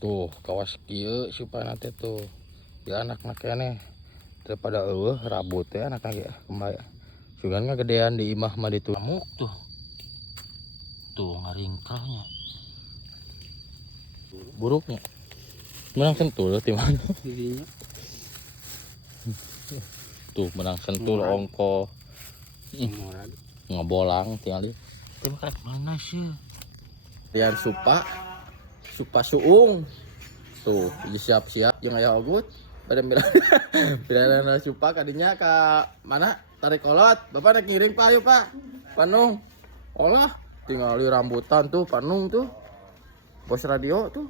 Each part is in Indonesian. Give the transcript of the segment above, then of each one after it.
Tuh kawas kieu supaya nanti tuh ya anak-anak nih daripada rabut ya anak kayak kembali sugan gedean di imah mah itu amuk tuh ngaringkalnya buruknya menang sentul timana tuh menang sentul ongko ngebolang tinggal di terima mana sih yang supa suung tuh siap-siap yang ayah ogut pada bilang supa kadinya ke mana tarik kolot bapak nak ngiring pak yuk pak Panung olah tinggal di rambutan tuh Panung tuh bos radio tuh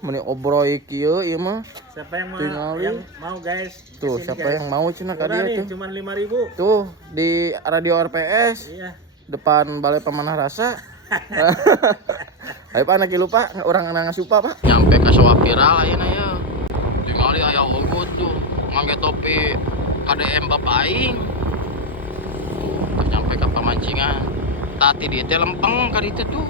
meni obroy kieu ieu mah siapa yang mau guys tuh siapa guys yang mau cina ka dia tuh cuman 5.000 tuh di radio RPS iya depan Balai Pemanah Rasa. Ayo pak nak lupa orang anak supa pak nyampe ke sawah viral ayeuna ya tinggal aya ogut tuh ngangge topi KDM bapak aing tuh nyampe ke pemancingan tadi dia teh lempeng ka ditu tuh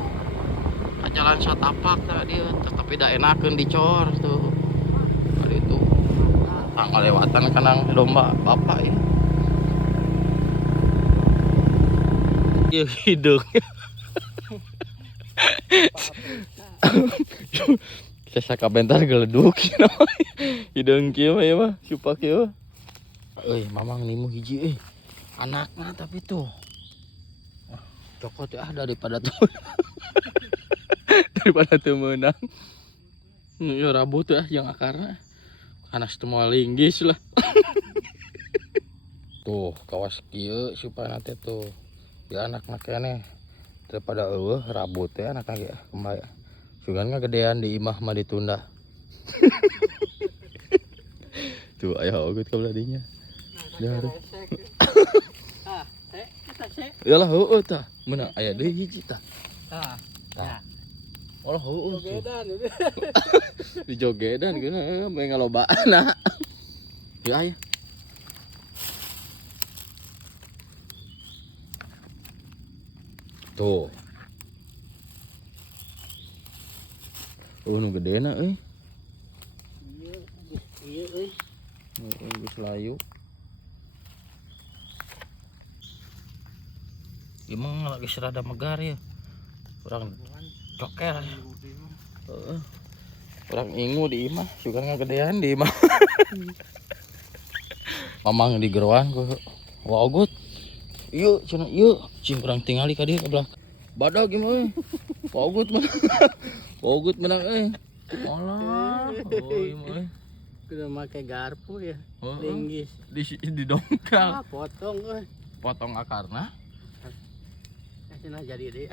ka jalan satapak tadi dia tapi da enakeun dicor tuh kali itu ngalewatan kanang domba bapak ya ieu hidung saya kabentar geleduk hidung kieu ya mah supa kieu mamang nimu hiji anaknya tapi tuh cokot ya daripada tuh daripada tuh menang ya rabut ya yang akarnya karena semua linggis lah tuh kawas kieu supaya nanti tuh ya anak-anak nih daripada rabut ya anak kayak kembali sugan gedean di imah mah ditunda tuh ayah ogut ke beladinya jare yalah heueuh tah meunang aya deui hiji tah tah olah heueuh di jogedan geuna bae ngalobaana ya aya tuh nu gedena euy iya euy geus layu emang lagi serada megar ya orang coker orang ingu di imah suka ngegedean di imah mamang di geruan gua wagut yuk cenah yuk cing kurang tingali ka dieu ka belakang badag gimana wagut mah wagut menang olah mah kudu make garpu ya linggis di dongkal potong akarna cenah jadi deui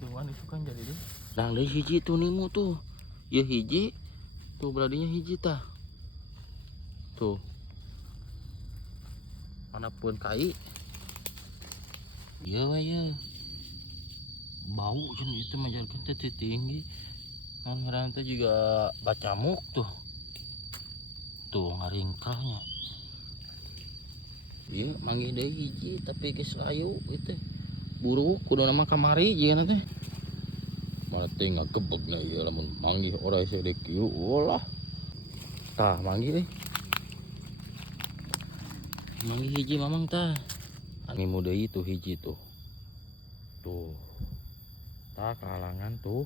cuman itu kan jadi deh nang deui hiji tuh nimu tuh ya hiji tuh beladinya hiji tah tuh manapun kai iya ya bau kan itu majalkan teh tinggi kan ngerantau juga bacamuk tuh ngaringkalnya iya manggih deui hiji tapi geus layu itu buruk kudu nama kamari jigana teh mana teh ngagebegna ieu lamun manggih ora sede kieu ulah tah manggih manggih hiji mamang tah animu deui tuh hiji tuh tah kahalangan tuh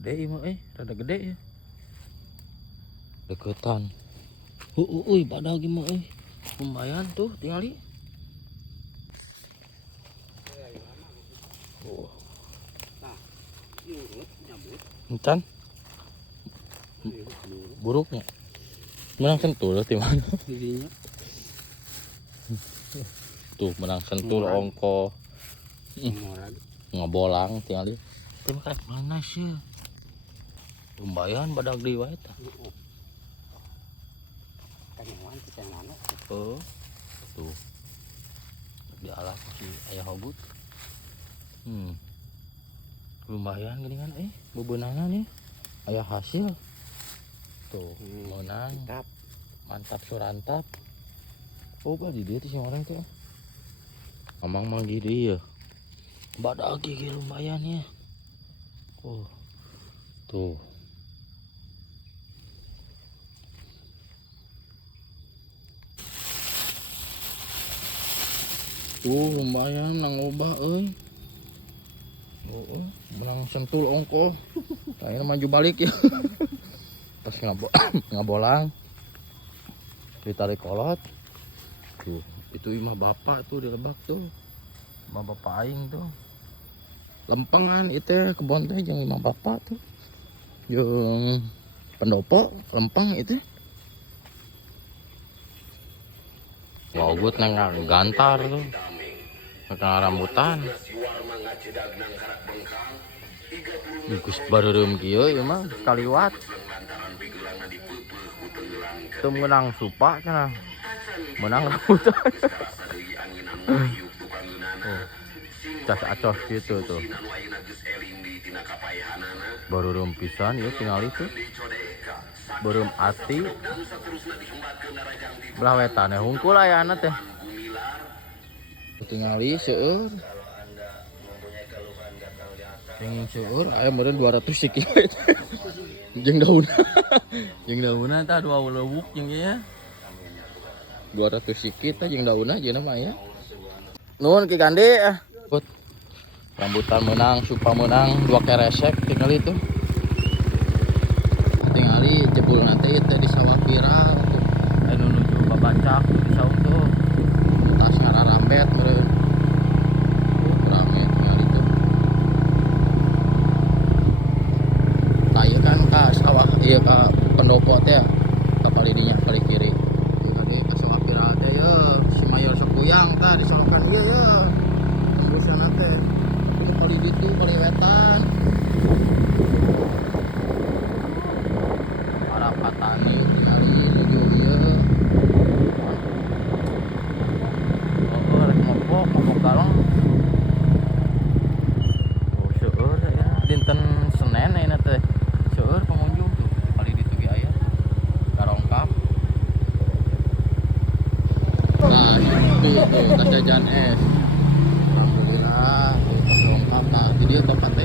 gede mah rada gede ya deketan badag mah lumayan tuh tingali encan buruknya menang sentul timana tuh menang sentul ongko ngebolang tinggal di terima mana sih lumayan badag di wae tah tuh di alat si ayah ogut lumayan geningan bebenangan ya ayah hasil tuh menang mantap surantap di dia tuh si orang tuh mamang manggih dia badak gigi lumayan ya Tuh. Tuh lumayan nang obah euy. Menang sentul ongko. Kayaknya maju balik ya. Pas ngabolang. Ditarik kolot. Tuh, itu imah bapak tuh di Lebak tuh. Imah bapak aing tuh. Lempengan itu kebon teh jeung imah bapak tuh. Jeung pendopo lempeng itu. Wagut nang gantar tuh. Nang rambutan. Gus bareureum kieu ieu mah kaliwat. Teu meunang supa cenah. Menang rambutan. Cas acos gitu tuh. Bareureum pisan ieu tingali tuh. Beureum ati. Belah wetan hungkul ayana teh. Tingali seueur. Yang seueur aya meureun 200 siki. Jeung daunna. Jeung daunna tah 2 leuwuk jeung ya. 200 siki tah jeung daunna jeung mah ya. Nuhun Ki Gande. Rambutan menang, supa menang, 2 keresek tingali tuh. Tingali jebul nanti teh di sawah viral tuh. Anu nuju babacak di saung tuh. Tas ngararambet meureun. Rame tingali tuh. Tah kan ka sawah ieu ka pendopo teh ka palidinya kali kiri. Tingali ka sawah viral teh yeuh si Mayor Sakuyang tah disolokan ieu yeuh. Tembusan teh. Kali ditu kali wetan. Para petani tingali nuju ieu. Rek ngopok galong. Oh seueur ya dinten Senen ayeuna teh. Seueur pengunjung tuh kali ditu ge aya. Garongkap. Nah, itu tuh tas jajan es. Alhamdulillah, lengkap. Nah, video tempatnya